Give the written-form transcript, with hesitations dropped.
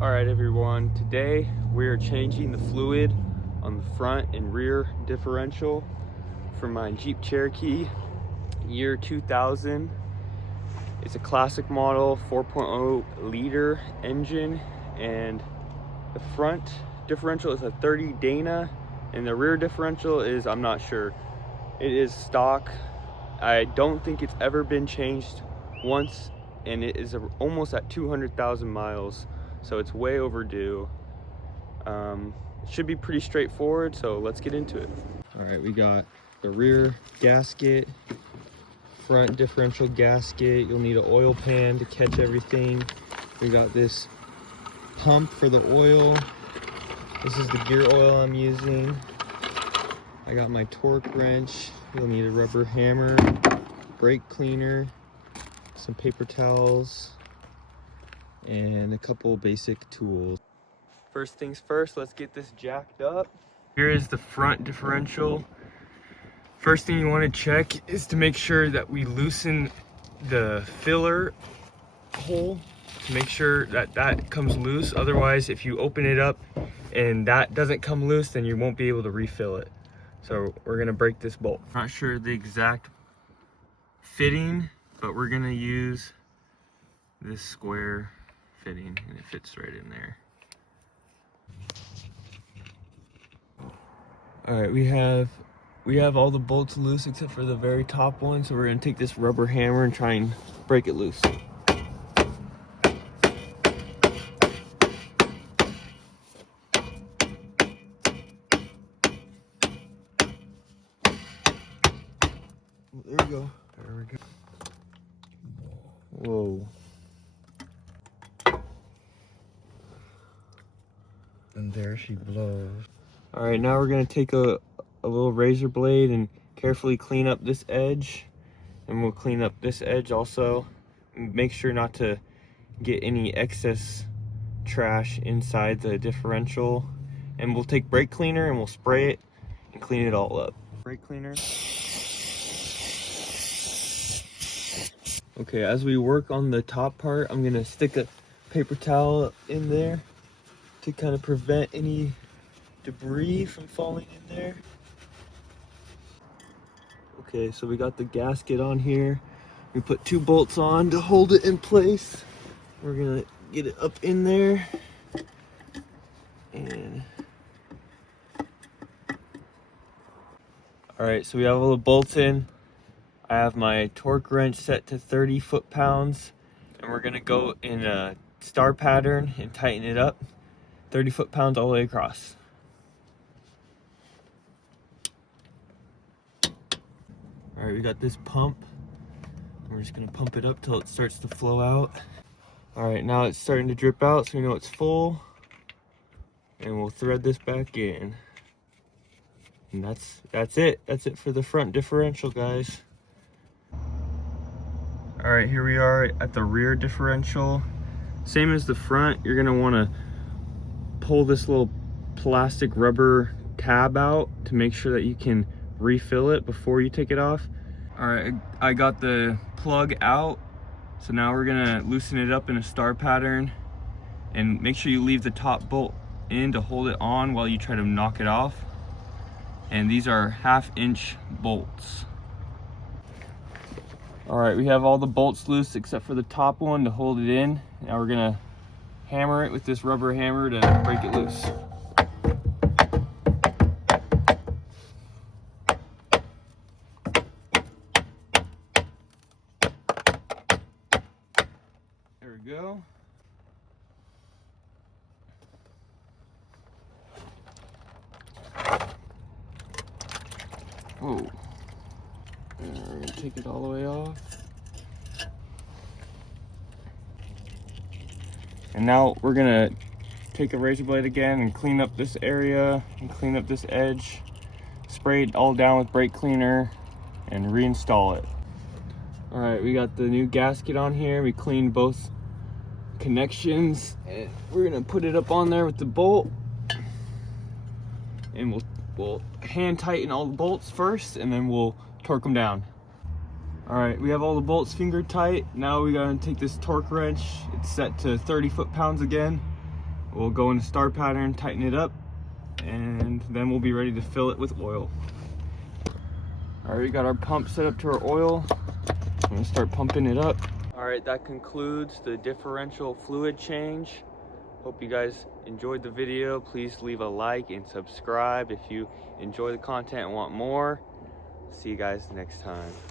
Alright everyone, today we are changing the fluid on the front and rear differential for my Jeep Cherokee year 2000. It's a classic model 4.0 liter engine, and the front differential is a 30 Dana and the rear differential is, I'm not sure. It is stock. I don't think it's ever been changed once, and it is almost at 200,000 miles. So it's way overdue. It should be pretty straightforward, so let's get into it. All right, we got the rear gasket, front differential gasket. You'll need an oil pan to catch everything. We got this pump for the oil. This is the gear oil I'm using. I got my torque wrench. You'll need a rubber hammer, brake cleaner, some paper towels, and a couple basic tools. First things first, let's get this jacked up. Here is the front differential. First thing you want to check is to make sure that we loosen the filler hole to make sure that that comes loose. Otherwise, if you open it up and that doesn't come loose, then you won't be able to refill it. So we're gonna break this bolt. Not sure the exact fitting, but we're gonna use this square fitting, and it fits right in there. All right, we have all the bolts loose except for the very top one, so we're gonna take this rubber hammer and try and break it loose. There we go. There we go. Whoa. And there she blows. All right, now we're gonna take a little razor blade and carefully clean up this edge, and we'll clean up this edge also. Make sure not to get any excess trash inside the differential, and we'll take brake cleaner and we'll spray it and clean it all up. Brake cleaner. Okay, as we work on the top part, I'm gonna stick a paper towel in there to kind of prevent any debris from falling in there. Okay, so we got the gasket on here. We put 2 bolts on to hold it in place. We're gonna get it up in there. And all right, so we have all the bolts in. I have my torque wrench set to 30 foot-pounds, and we're gonna go in a star pattern and tighten it up 30 foot-pounds all the way across. All right, we got this pump. We're just gonna pump it up till it starts to flow out. All right, now it's starting to drip out, so we know it's full, and we'll thread this back in. And that's it. That's it for the front differential, guys. All right, here we are at the rear differential. Same as the front, you're gonna wanna pull this little plastic rubber tab out to make sure that you can refill it before you take it off. All right, I got the plug out. So now we're gonna loosen it up in a star pattern, and make sure you leave the top bolt in to hold it on while you try to knock it off. And these are 1/2 inch bolts. All right, we have all the bolts loose except for the top one to hold it in. Now we're gonna hammer it with this rubber hammer to break it loose. There we go. Whoa. And we're gonna take it all the way off. And now we're gonna take a razor blade again and clean up this area and clean up this edge. Spray it all down with brake cleaner and reinstall it. All right, we got the new gasket on here. We cleaned both connections, and we're gonna put it up on there with the bolt, and we'll hand tighten all the bolts first, and then we'll torque them down. All right, we have all the bolts finger tight. Now we gotta take this torque wrench. It's set to 30 foot-pounds again, We'll go into star pattern, tighten it up, and then we'll be ready to fill it with oil. All right, we got our pump set up to our oil. I'm gonna start pumping it up. All right, that concludes the differential fluid change. Hope you guys enjoyed the video. Please leave a like and subscribe if you enjoy the content and want more. See you guys next time.